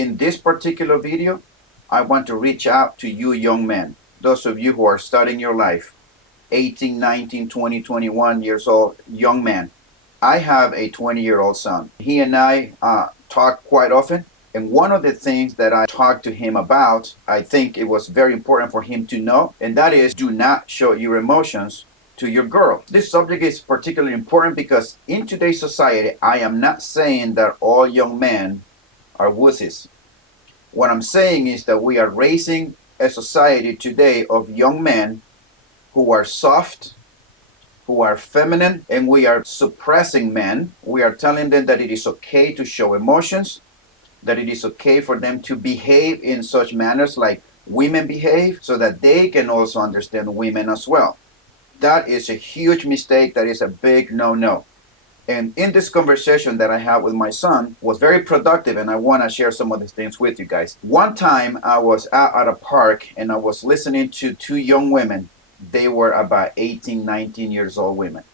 In this particular video, I want to reach out to you young men, those of you who are starting your life, 18, 19, 20, 21 years old, young man. I have a 20-year-old son. He and I talk quite often. And one of the things that I talked to him about, I think it was very important for him to know, and that is do not show your emotions to your girl. This subject is particularly important because in today's society, I am not saying that all young men are wussies. What I'm saying is that we are raising a society today of young men who are soft, who are feminine, and we are suppressing men. We are telling them that it is okay to show emotions, that it is okay for them to behave in such manners like women behave, so that they can also understand women as well. That is a huge mistake. That is a big no-no. And in this conversation that I had with my son was very productive, and I want to share some of these things with you guys. One time I was out at a park and I was listening to two young women. They were about 18, 19 years old women.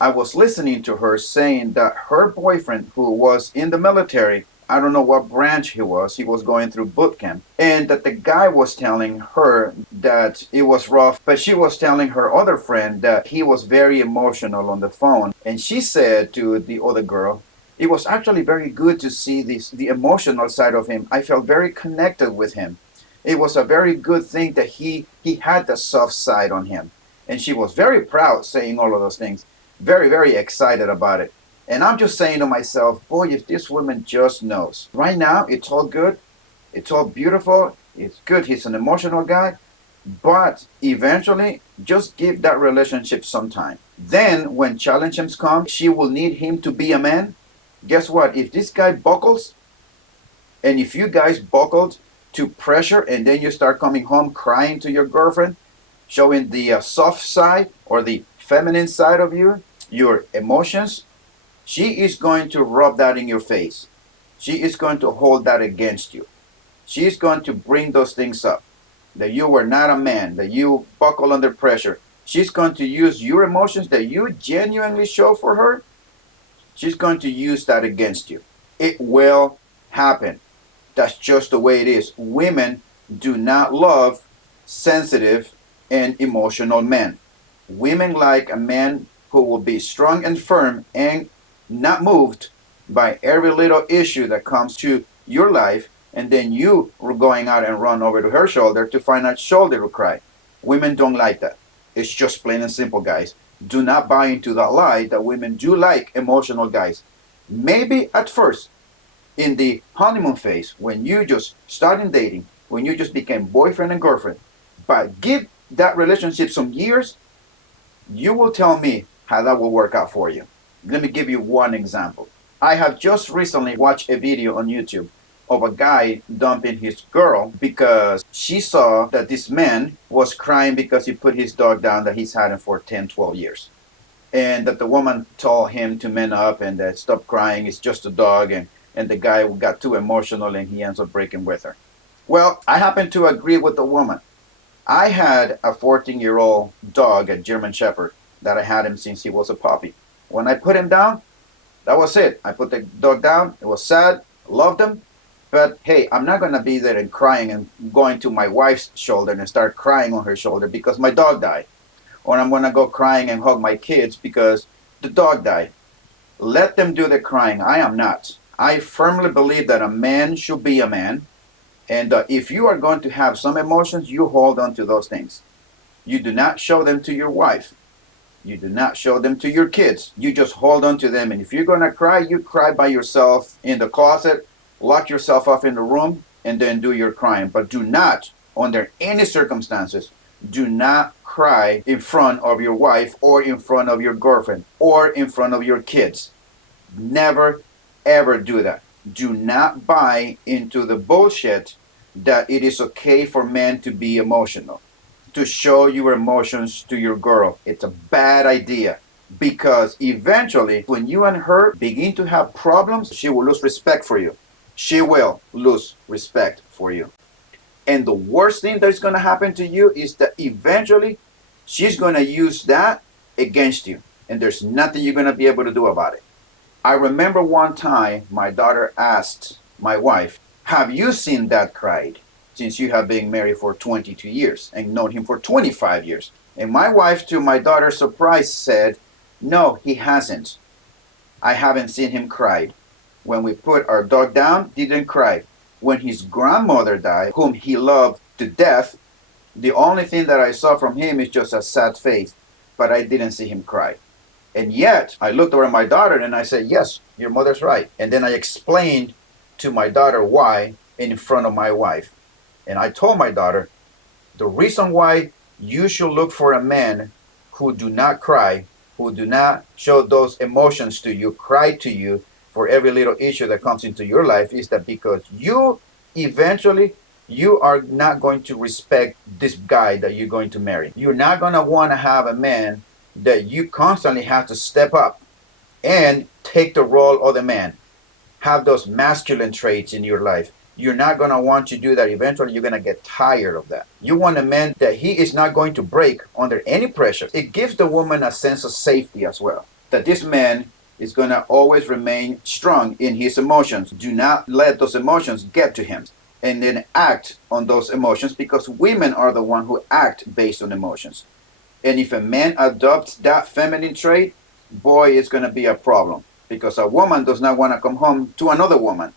I was listening to her saying that her boyfriend, who was in the military, I don't know what branch he was going through boot camp, and that the guy was telling her that it was rough, but she was telling her other friend that he was very emotional on the phone. And she said to the other girl, it was actually very good to see the emotional side of him. I felt very connected with him. It was a very good thing that he had the soft side on him. And she was very proud saying all of those things, very, very excited about it. And I'm just saying to myself, boy, if this woman just knows. Right now, it's all good. It's all beautiful. It's good. He's an emotional guy. But eventually, just give that relationship some time. Then, when challenges come, she will need him to be a man. Guess what? If this guy buckles, and if you guys buckled to pressure, and then you start coming home crying to your girlfriend, showing the soft side or the feminine side of you, your emotions, she is going to rub that in your face. She is going to hold that against you. She is going to bring those things up, that you were not a man, that you buckle under pressure. She's going to use your emotions that you genuinely show for her. She's going to use that against you. It will happen. That's just the way it is. Women do not love sensitive and emotional men. Women like a man who will be strong and firm and not moved by every little issue that comes to your life, and then you were going out and run over to her shoulder to find out shoulder to cry. Women don't like that. It's just plain and simple, guys. Do not buy into that lie that women do like emotional guys. Maybe at first, in the honeymoon phase, when you just started dating, when you just became boyfriend and girlfriend, but give that relationship some years, you will tell me how that will work out for you. Let me give you one example. I have just recently watched a video on YouTube of a guy dumping his girl because she saw that this man was crying because he put his dog down that he's had him for 10, 12 years. And that the woman told him to man up and that stop crying, it's just a dog, and the guy got too emotional and he ends up breaking with her. Well, I happen to agree with the woman. I had a 14-year-old dog, a German Shepherd, that I had him since he was a puppy. When I put him down, that was it. I put the dog down. It was sad. Loved him. But hey, I'm not going to be there and crying and going to my wife's shoulder and start crying on her shoulder because my dog died. Or I'm going to go crying and hug my kids because the dog died. Let them do the crying. I am not. I firmly believe that a man should be a man. And if you are going to have some emotions, you hold on to those things. You do not show them to your wife. You do not show them to your kids. You just hold on to them. And if you're going to cry, you cry by yourself in the closet, lock yourself up in the room, and then do your crying. But do not, under any circumstances, do not cry in front of your wife or in front of your girlfriend or in front of your kids. Never, ever do that. Do not buy into the bullshit that it is okay for men to be emotional, to show your emotions to your girl. It's a bad idea because eventually when you and her begin to have problems, she will lose respect for you. She will lose respect for you. And the worst thing that's going to happen to you is that eventually she's going to use that against you. And there's nothing you're going to be able to do about it. I remember one time my daughter asked my wife, Have you seen that cried since you have been married for 22 years and known him for 25 years? And my wife, to my daughter's surprise, said, no, he hasn't. I haven't seen him cry. When we put our dog down, he didn't cry. When his grandmother died, whom he loved to death, the only thing that I saw from him is just a sad face, but I didn't see him cry. And yet, I looked over at my daughter and I said, yes, your mother's right. And then I explained to my daughter why in front of my wife. And I told my daughter, the reason why you should look for a man who do not cry, who do not show those emotions to you, cry to you for every little issue that comes into your life, is that because you eventually you are not going to respect this guy that you're going to marry. You're not going to want to have a man that you constantly have to step up and take the role of the man, have those masculine traits in your life. You're not going to want to do that. Eventually, you're going to get tired of that. You want a man that he is not going to break under any pressure. It gives the woman a sense of safety as well, that this man is going to always remain strong in his emotions. Do not let those emotions get to him and then act on those emotions, because women are the one who act based on emotions. And if a man adopts that feminine trait, boy, it's going to be a problem, because a woman does not want to come home to another woman.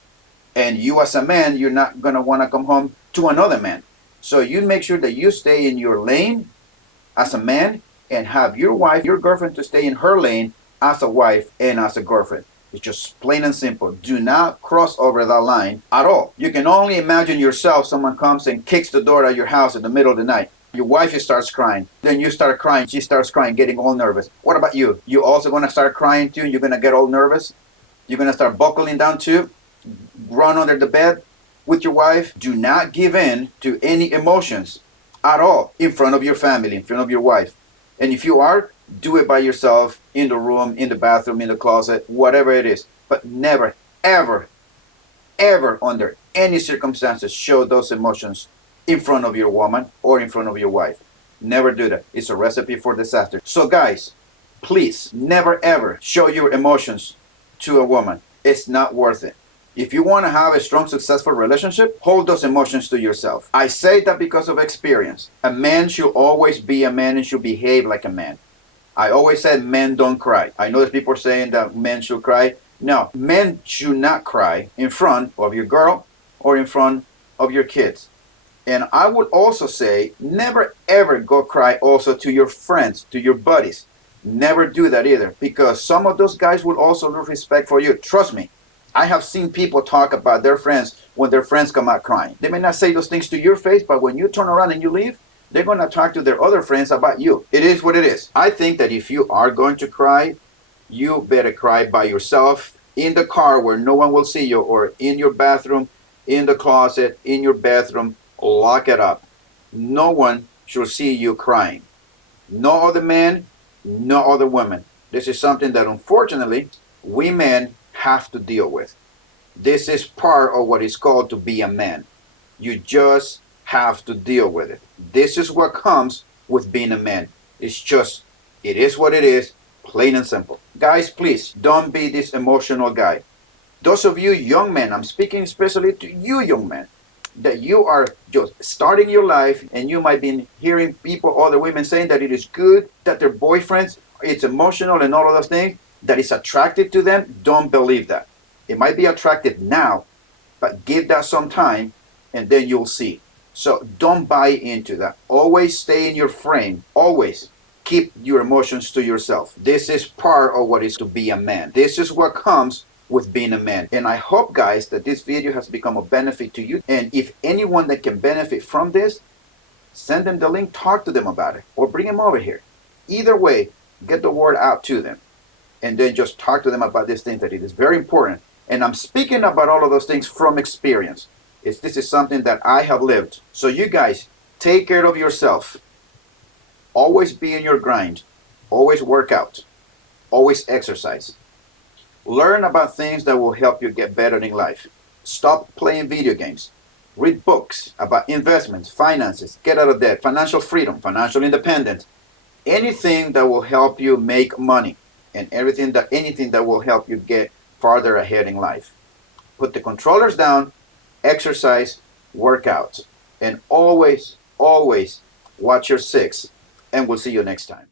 And you as a man, you're not going to want to come home to another man. So you make sure that you stay in your lane as a man and have your wife, your girlfriend, to stay in her lane as a wife and as a girlfriend. It's just plain and simple. Do not cross over that line at all. You can only imagine yourself, someone comes and kicks the door at your house in the middle of the night. Your wife starts crying. Then you start crying. She starts crying, getting all nervous. What about you? You also going to start crying too? You're going to get all nervous? You're going to start buckling down too? Run under the bed with your wife? Do not give in to any emotions at all in front of your family, in front of your wife. And if you are, do it by yourself, in the room, in the bathroom, in the closet, whatever it is. But never, ever, ever under any circumstances show those emotions in front of your woman or in front of your wife. Never do that. It's a recipe for disaster. So guys, please never ever show your emotions to a woman. It's not worth it. If you want to have a strong, successful relationship, hold those emotions to yourself. I say that because of experience. A man should always be a man and should behave like a man. I always said men don't cry. I know that people are saying that men should cry. No, men should not cry in front of your girl or in front of your kids. And I would also say, never ever go cry also to your friends, to your buddies. Never do that either, because some of those guys will also lose respect for you. Trust me. I have seen people talk about their friends when their friends come out crying. They may not say those things to your face, but when you turn around and you leave, they're going to talk to their other friends about you. It is what it is. I think that if you are going to cry, you better cry by yourself, in the car where no one will see you, or in your bathroom, in the closet, in your bathroom. Lock it up. No one should see you crying. No other man, no other woman. This is something that unfortunately we men have to deal with. This is part of what is called to be a man. You just have to deal with it. This is what comes with being a man. It's just, it is what it is, plain and simple. Guys, please don't be this emotional guy. Those of you young men, I'm speaking especially to you young men, that you are just starting your life, and you might be hearing people, other women saying that it is good that their boyfriends, it's emotional and all of those things, that is attracted to them. Don't believe that. It might be attractive now, but give that some time and then you'll see. So don't buy into that. Always stay in your frame. Always keep your emotions to yourself. This is part of what is to be a man. This is what comes with being a man. And I hope, guys, that this video has become a benefit to you. And if anyone that can benefit from this, send them the link, talk to them about it, or bring them over here. Either way, get the word out to them. And then just talk to them about this thing, that it is very important. And I'm speaking about all of those things from experience. This is something that I have lived. So you guys, take care of yourself. Always be in your grind. Always work out. Always exercise. Learn about things that will help you get better in life. Stop playing video games. Read books about investments, finances, get out of debt, financial freedom, financial independence. Anything that will help you make money, and anything that will help you get farther ahead in life. Put the controllers down exercise, workouts, and always, always watch your six. And we'll see you next time.